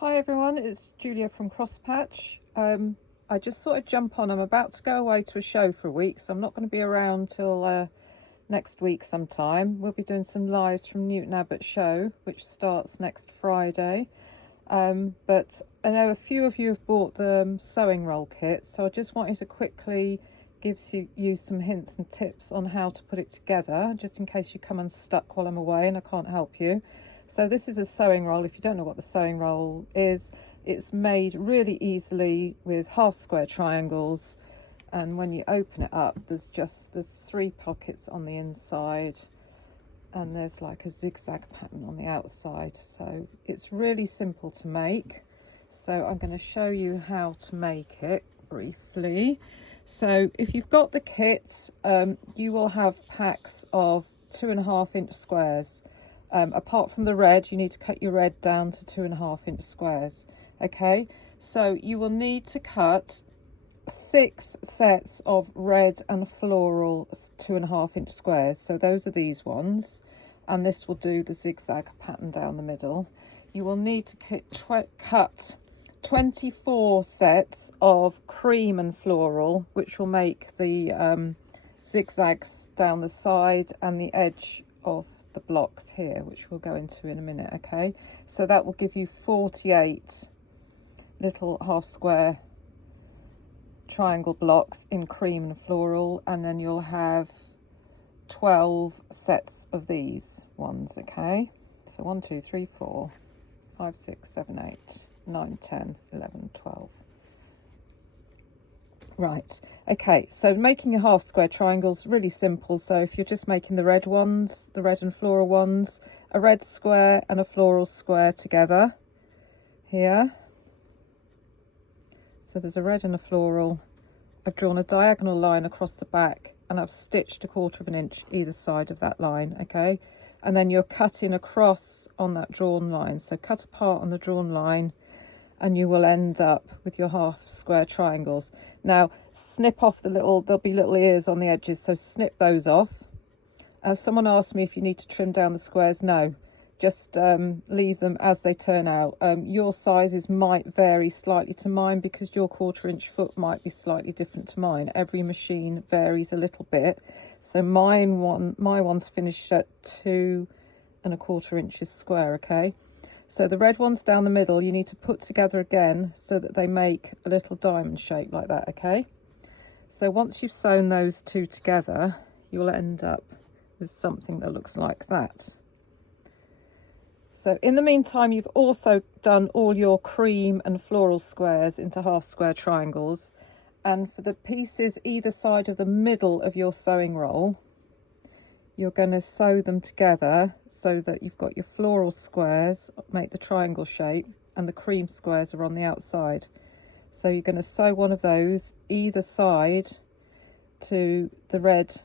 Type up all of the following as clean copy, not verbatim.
Hi everyone, it's Julia from Crosspatch. I just thought I'd jump on. I'm about to go away to a show for a week, so I'm not going to be around till next week sometime. We'll be doing some lives from Newton Abbot show, which starts next Friday. But I know a few of you have bought the sewing roll kit, so I just wanted to quickly give you some hints and tips on how to put it together, just in case you come unstuck while I'm away and I can't help you. So this is a sewing roll. If you don't know what the sewing roll is, it's made really easily with half square triangles, and when you open it up, there's 3 pockets on the inside, and there's like a zigzag pattern on the outside. So it's really simple to make. So I'm going to show you how to make it briefly. So if you've got the kit, you will have packs of 2.5-inch squares. Apart from the red, you need to cut your red down to 2.5-inch squares. Okay, so you will need to cut 6 sets of red and floral 2.5-inch squares. So those are these ones, and this will do the zigzag pattern down the middle. You will need to cut 24 sets of cream and floral, which will make the zigzags down the side and the edge of the blocks here, which we'll go into in a minute. Okay, so that will give you 48 little half square triangle blocks in cream and floral, and then you'll have 12 sets of these ones. Okay, so 1 2 3 4 5 6 7 8 9 10 11 12. Right, okay, so making a half square triangle is really simple. So if you're just making the red ones, the red and floral ones, a red square and a floral square together here. So there's a red and a floral. I've drawn a diagonal line across the back, and I've stitched 1/4 inch either side of that line. Okay, and then you're cutting across on that drawn line. So cut apart on the drawn line, and you will end up with your half square triangles. Now snip off there'll be little ears on the edges, so snip those off. Someone asked me if you need to trim down the squares. No, just leave them as they turn out. Your sizes might vary slightly to mine, because your 1/4 inch foot might be slightly different to mine. Every machine varies a little bit. So my one's finished at 2.25 inches square. Okay, so the red ones down the middle you need to put together again so that they make a little diamond shape like that. Okay, so once you've sewn those two together, you'll end up with something that looks like that. So in the meantime, you've also done all your cream and floral squares into half square triangles, and for the pieces either side of the middle of your sewing roll, you're going to sew them together so that you've got your floral squares make the triangle shape, and the cream squares are on the outside. So you're going to sew one of those either side to the red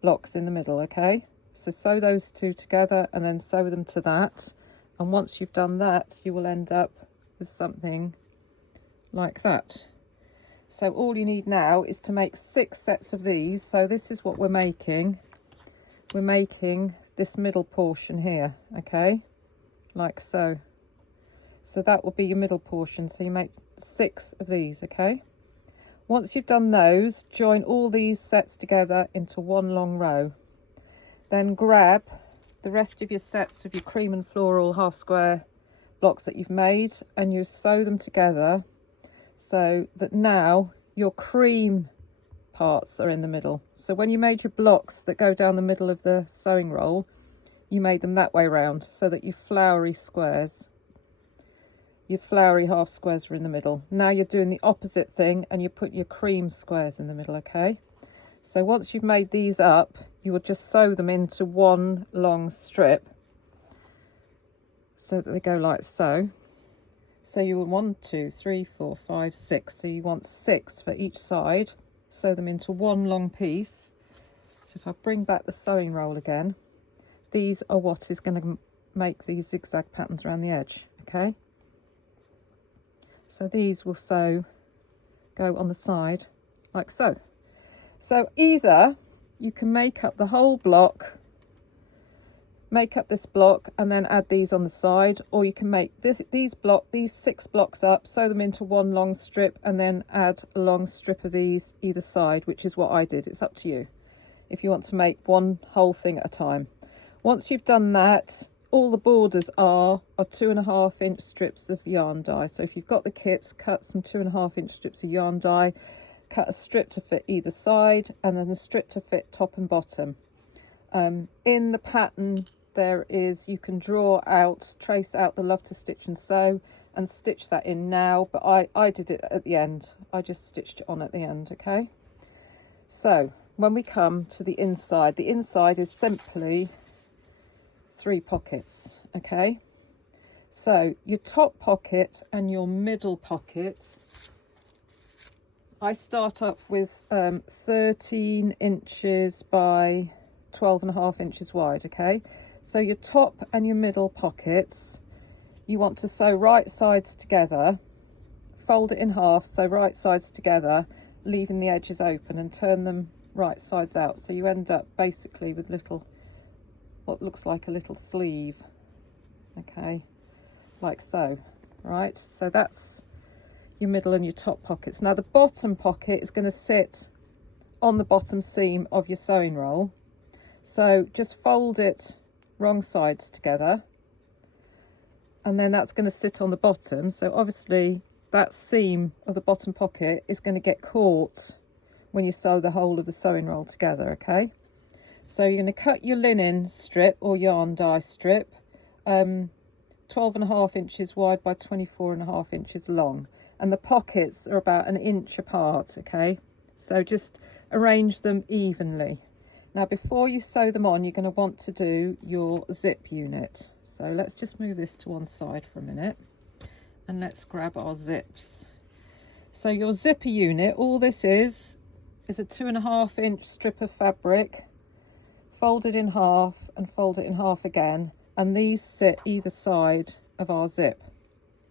blocks in the middle. Okay, so sew those two together and then sew them to that, and once you've done that, you will end up with something like that. So all you need now is to make 6 sets of these. So this is what we're making. We're making this middle portion here. Okay, like so. So that will be your middle portion. So you make 6 of these. Okay, once you've done those, join all these sets together into one long row. Then grab the rest of your sets of your cream and floral half square blocks that you've made, and you sew them together so that now your cream parts are in the middle. So when you made your blocks that go down the middle of the sewing roll, you made them that way round, so that your flowery half squares are in the middle. Now you're doing the opposite thing, and you put your cream squares in the middle. Okay, so once you've made these up, you will just sew them into one long strip so that they go like so. So you want 1 2 3 4 5 6, so you want 6 for each side. Sew them into one long piece. So if I bring back the sewing roll again, these are what is going to make these zigzag patterns around the edge. Okay, so these will go on the side like so. So either you can make up the whole block make up this block and then add these on the side, or you can make these 6 blocks up, sew them into one long strip, and then add a long strip of these either side, which is what I did. It's up to you if you want to make one whole thing at a time. Once you've done that, all the borders are 2.5 inch strips of yarn dye. So if you've got the kits, cut some 2.5 inch strips of yarn dye, cut a strip to fit either side, and then a strip to fit top and bottom. In the pattern there is, you can trace out the love to stitch and sew and stitch that in now, but I did it at the end. I just stitched it on at the end. Okay, so when we come to the inside is simply 3 pockets. Okay, so your top pocket and your middle pocket, I start up with 13 inches by 12.5 inches wide. Okay, so your top and your middle pockets, you want to sew right sides together, fold it in half, so right sides together, leaving the edges open, and turn them right sides out, so you end up basically with what looks like a little sleeve. Okay, like so. Right, so that's your middle and your top pockets. Now the bottom pocket is going to sit on the bottom seam of your sewing roll, so just fold it wrong sides together, and then that's going to sit on the bottom. So obviously that seam of the bottom pocket is going to get caught when you sew the whole of the sewing roll together. Okay, so you're going to cut your linen strip or yarn dye strip 12.5 inches wide by 24.5 inches long, and the pockets are about 1 inch apart. Okay, so just arrange them evenly. Now before you sew them on, you're going to want to do your zip unit. So let's just move this to one side for a minute and let's grab our zips. So your zipper unit, all this is a 2.5 inch strip of fabric, folded in half and fold it in half again, and these sit either side of our zip.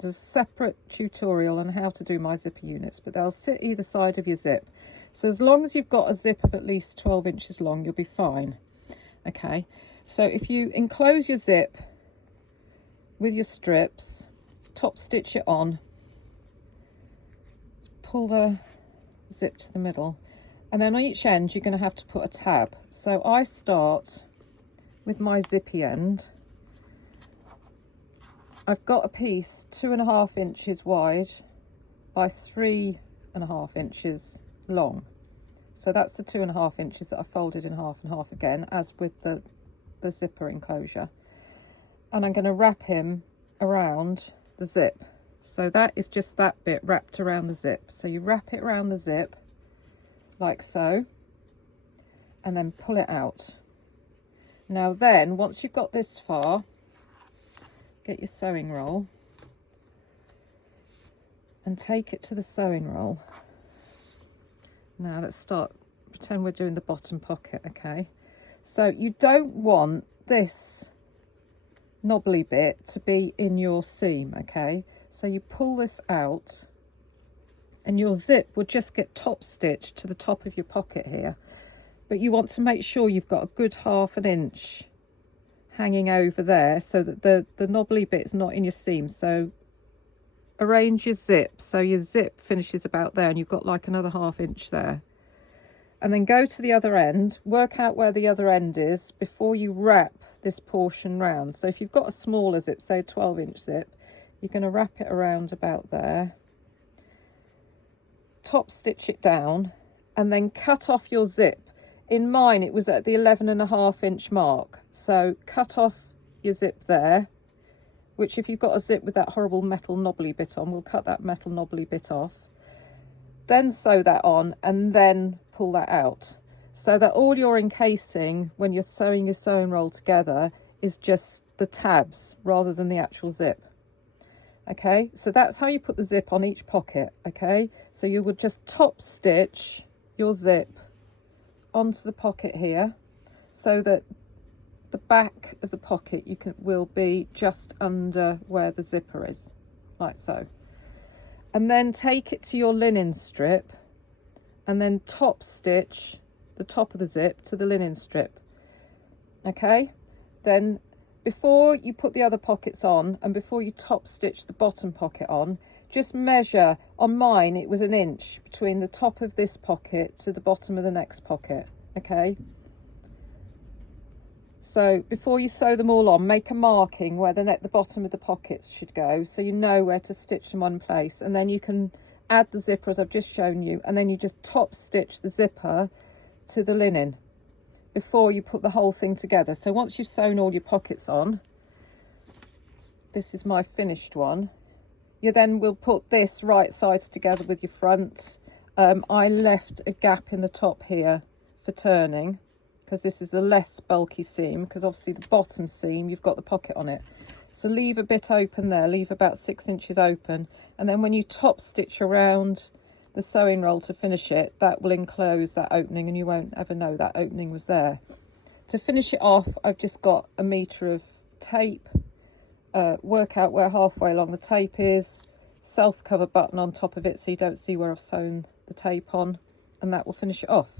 There's a separate tutorial on how to do my zipper units, but they'll sit either side of your zip. So as long as you've got a zip of at least 12 inches long, you'll be fine. Okay, so if you enclose your zip with your strips, top stitch it on, pull the zip to the middle, and then on each end you're going to have to put a tab. So I start with my zippy end. I've got a piece 2.5 inches wide by 3.5 inches long. So that's the 2.5 inches that I folded in half and half again, as with the zipper enclosure. And I'm going to wrap him around the zip. So that is just that bit wrapped around the zip. So you wrap it around the zip like so, and then pull it out. Now then, once you've got this far, get your sewing roll and take it to the sewing roll. Now let's pretend we're doing the bottom pocket. Okay, so you don't want this knobbly bit to be in your seam. Okay, so you pull this out and your zip will just get top stitched to the top of your pocket here, but you want to make sure you've got a good 1/2 inch hanging over there so that the knobbly bit is not in your seam. So arrange your zip so your zip finishes about there and you've got like another 1/2 inch there, and then go to the other end, work out where the other end is before you wrap this portion round. So if you've got a smaller zip, say a 12 inch zip, you're going to wrap it around about there, top stitch it down, and then cut off your zip. In mine it was at the 11.5 inch mark, so cut off your zip there, which if you've got a zip with that horrible metal knobbly bit on, we'll cut that metal knobbly bit off, then sew that on and then pull that out, so that all you're encasing when you're sewing your sewing roll together is just the tabs rather than the actual zip. Okay, so that's how you put the zip on each pocket. Okay, so you would just top stitch your zip onto the pocket here, so that the back of the pocket will be just under where the zipper is, like so. And then take it to your linen strip and then top stitch the top of the zip to the linen strip. Okay, then before you put the other pockets on and before you top stitch the bottom pocket on, just measure. On mine it was 1 inch between the top of this pocket to the bottom of the next pocket. Okay, so before you sew them all on, make a marking where the bottom of the pockets should go, so you know where to stitch them on place, and then you can add the zipper as I've just shown you, and then you just top stitch the zipper to the linen before you put the whole thing together. So once you've sewn all your pockets on, this is my finished one, you then will put this right sides together with your front. I left a gap in the top here for turning, because this is a less bulky seam, because obviously the bottom seam you've got the pocket on it, so leave a bit open there, leave about 6 inches open, and then when you top stitch around the sewing roll to finish it, that will enclose that opening and you won't ever know that opening was there. To finish it off, I've just got 1 metre of tape. Work out where halfway along the tape is, self-cover button on top of it so you don't see where I've sewn the tape on, and that will finish it off.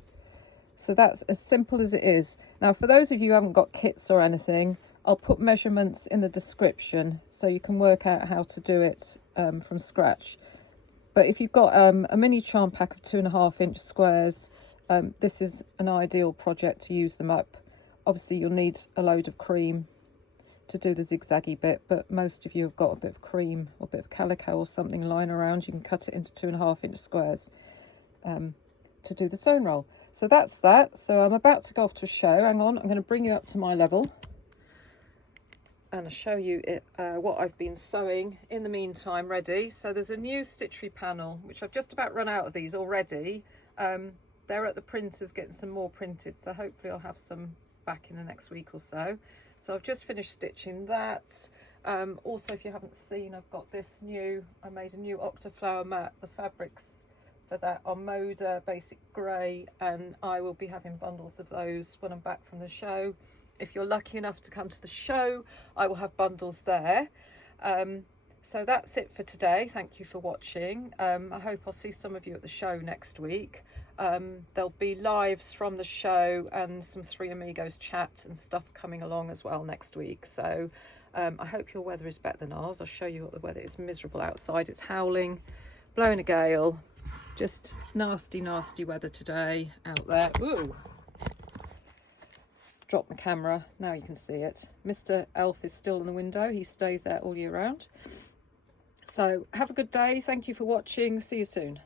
So that's as simple as it is. Now for those of you who haven't got kits or anything, I'll put measurements in the description so you can work out how to do it from scratch. But if you've got a mini charm pack of 2.5 inch squares, this is an ideal project to use them up. Obviously you'll need a load of cream to do the zigzaggy bit, but most of you have got a bit of cream or a bit of calico or something lying around. You can cut it into 2.5 inch squares to do the sewn roll. So that's that. So I'm about to go off to a show. Hang on, I'm going to bring you up to my level and I'll show you what I've been sewing in the meantime ready. So there's a new stitchery panel, which I've just about run out of these already. They're at the printers getting some more printed, so hopefully I'll have some back in the next week or so. So I've just finished stitching that. Also, if you haven't seen, I've got this new, I made a new octaflower mat. The fabrics for that are Moda Basic Grey, and I will be having bundles of those when I'm back from the show. If you're lucky enough to come to the show, I will have bundles there. So that's it for today. Thank you for watching. I hope I'll see some of you at the show next week. There'll be lives from the show and some Three Amigos chat and stuff coming along as well next week. So I hope your weather is better than ours. I'll show you what the weather is. Miserable outside. It's howling, blowing a gale. Just nasty, nasty weather today out there. Ooh. Drop my camera. Now you can see it. Mr. Elf is still in the window. He stays there all year round. So have a good day. Thank you for watching. See you soon.